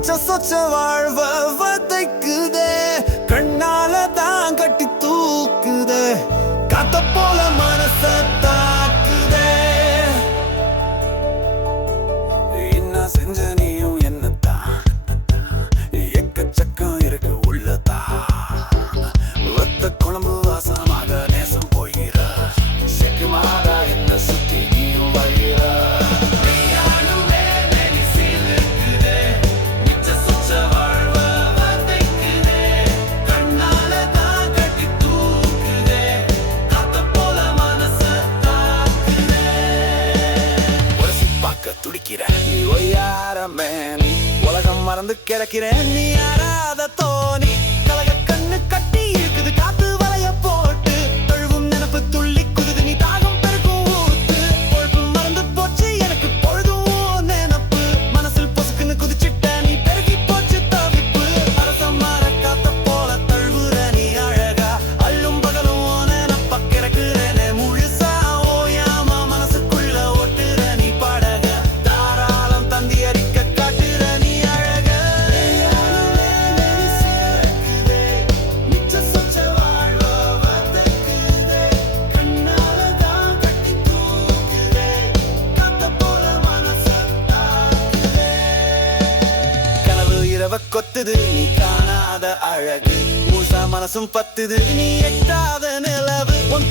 மிச்ச சொச்ச வாழ்வ வதைக்குதே, கண்ணால தான் கட்டி தூக்குதே, காத்த போல மனச தாக்குதே. என்ன செஞ்ச நீயும் என்னத்தான், எக்கச்சக்கம் இருக்கு உள்ளதா. வத்த குழம்பு வாசமாக நேசம் போகிற, செக்குமாடா என்ன சுத்தி நீயும் வழிகிற. துடிக்கிற நீ ஒய்யாரமே, நீ உலகம் மறந்து கிடக்கிறேன், நீ யாராத தோணி. கலக கண்ணு கட்டி இருக்குது காத்து வலைய போட்டு, தழுவும் நினப்பு துள்ளி குதுது, நீ தாகம் பெருக்கும் ஊத்து. பொழுப்பு மறந்து போச்சு எனக்கு பொழுதும் நினப்பு, மனசில் பொசுக்குன்னு குதிச்சிட்ட நீ பெருகி போச்சு தவிப்பு. அரசம் மாற காத்த போல தழுவுற நீ அழகா, அள்ளும் பகலும் நினப்ப கிறக்குறேனே முழுசா. ஓயாம மனசுக்குள்ள ஓட்டுற நீ பாடக, கொத்துது நீ காணாத அழகு, மூசா மனசும் பத்துது நீ எட்டாத நிலவு. உன்